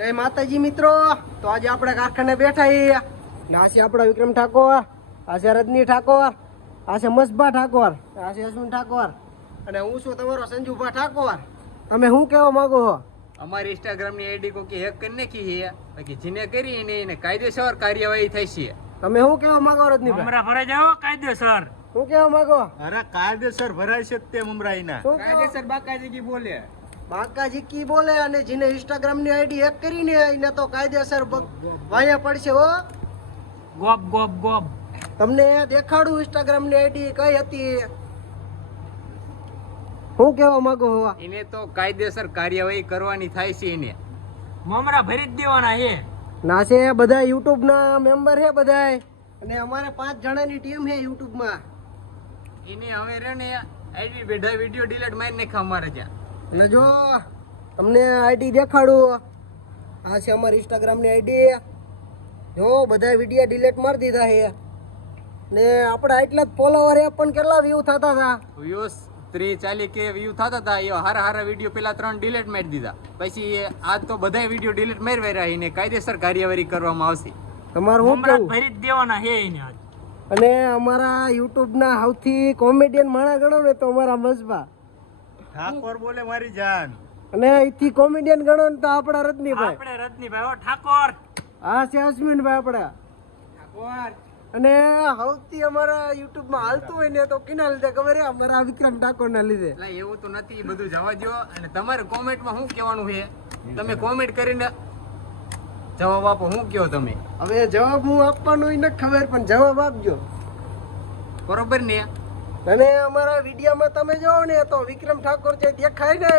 જય માતાજી મિત્રો. તો આજે આપણે કારખાને બેઠા છીએ. આ છે આપણા વિક્રમ ઠાકોર, આ છે રજની ઠાકોર, આ છે મસબા ઠાકોર, આ છે અશ્વિન ઠાકોર અને હું છું તમારો સંજુભા ઠાકોર. તમે શું કહેવા માંગો છો? અમારી ઇન્સ્ટાગ્રામ ની આઈડી કોકી હેક કરી નાખી છે, બાકી જેને કરી એને કાયદેસર કાર્યવાહી થઈ છે. તમે શું કહેવા માંગો રજનીભાઈ? મમરા ભરાઈ જાઓ કાયદેસર. શું કહેવા માંગો? અરે કાયદેસર ભરાય છે તે મમરાઈના. શું કાયદેસર બાકાજી બોલે. બાકાજી કી બોલે? અને જેને ઇન્સ્ટાગ્રામ ની આઈડી હેક કરીને એને તો કાયદેસર વાયા પડશે હો. ગોબ ગોબ ગોબ. તમને દેખાડું ઇન્સ્ટાગ્રામ ની આઈડી કઈ હતી. શું કહેવા માંગો છો? એને તો કાયદેસર કાર્યવાહી કરવાની થાય છે એને. મમરા ભરી જ દેવાના છે. ના છે બધા યુટ્યુબ ના મેમ્બર છે બધાય, અને અમારે 5 જણાની ટીમ છે યુટ્યુબ માં. એને હવે રે ને આઈડી બેઠા વિડિયો ડિલીટ મારી નાખ્યા અમારે ત્યાં. અને જો તમને આઈડી દેખાડું, આ છે અમારી ઇન્સ્ટાગ્રામ ની આઈડી. જો બધા વિડીયો ડિલીટ મારી દીધા છે ને આપણા આટલા જ ફોલોવર એ પણ કેટલા વ્યૂ થતા હતા. વ્યૂઝ 30-40 કે વ્યૂ થતા હતા. એ હારા વિડીયો પેલા 3 ડિલીટ મારી દીધા. પછી આજ તો બધા વિડીયો ડિલીટ મારી રહ્યા એને કાયદેસર કાર્યવાહી કરવામાં આવશે. તમારું શું મમરા કહેવું? ભરી જ દેવાના છે એને આજ. અને અમારા યુટ્યુબ ના સૌથી કોમેડિયન માણા ગણો ને તો અમારા મસબા, ઠાકોર બોલે મારી જાન. અને અહીંથી કોમેડિયન ગણો ને તો આપણા રજનીભાઈ, આપણે રજનીભાઈ હો ઠાકોર. આ છે અશ્વિનભાઈ આપણા. ઠાકોર અને સૌથી અમારા યુટ્યુબ માં હાલતું હોય ને તો કિના લીધે ખબર છે? અમારા વિક્રમ ઠાકોર ના લીધે. એટલે એવું તો નથી, બધું જવા દો. અને તમારે કોમેન્ટમાં શું કહેવાનું છે તમે કોમેન્ટ કરીને જવાબ આપો. શું કહો તમે? હવે જવાબ હું આપવાનો હોય ને ખબર, પણ જવાબ આપજો. બરોબર ને? અને અમારા વિડીયોમાં તમે જોવો ને તો વિક્રમ ઠાકોર જે દેખાય ને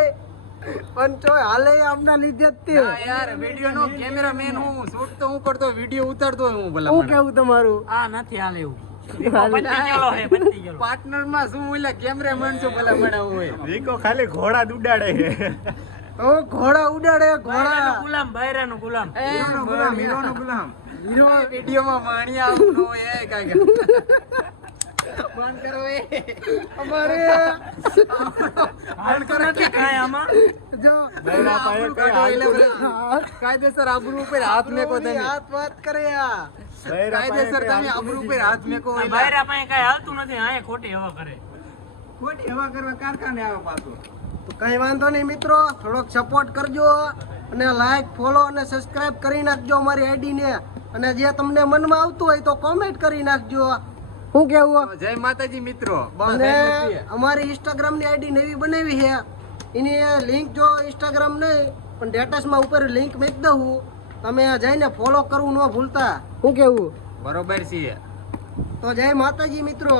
પણ જો હાલે આમના લીધે જ તે. ના યાર, વિડિયો નો કેમેરામેન હું, શૂટ તો હું કરતો, વિડિયો ઉતારતો હું. ભલા શું કેવું તમારું? આ નથી હાલ એવું. પતી ગયેલો છે, પતી ગયેલો. પાર્ટનર માં શું ઓલા કેમેરામેન છું ભલા બનાવું હોય. રીકો ખાલી ઘોડા દુડાડે છે. તો ઘોડા ઉડાડે, ઘોડા. બૈરાનો ગુલામ, બૈરાનો ગુલામ. હીરોનો ગુલામ. વિડિયોમાં માણિયા આવનો હોય એ કાંઈ બંધ કરો એ. અમારે હાલ તો નથી કાંઈ આમાં. જો બૈરા પાસે કઈ હાલ કાયદેસર આબરૂ ઉપર હાથ મેકો તમે. હાથ વાત કરે આ. બૈરા પાસે કાયદેસર કઈ તમે હાલતું આબરૂ ઉપર નથી. હાથ મેકો. આ બૈરા પાસે કાંઈ હાલતું નથી. આયા ખોટી હવા કરે. ખોટી હવા કરવા કારખાને આવે પાછું. તો કઈ વાંધો નહીં મિત્રો, થોડોક સપોર્ટ કરજો અને લાઈક, ફોલો અને સબસ્ક્રાઇબ કરી નાખજો અમારી આઈડી ને. અને જે તમને મનમાં આવતું હોય તો કોમેન્ટ કરી નાખજો. શું કેવું? જય માતાજી મિત્રો. બસ અને એટલું જ છે. અમારી ઇન્સ્ટાગ્રામ ની આઈડી નવી બનાવી છે. એની લિંક જો ઇન્સ્ટાગ્રામ નહીં પણ સ્ટેટસમાં ઉપર લિંક મૂકી દઉં, તમે જઈને ફોલો કરવું ન ભૂલતા. શું કેવું? બરોબર છે. તો જય માતાજી મિત્રો.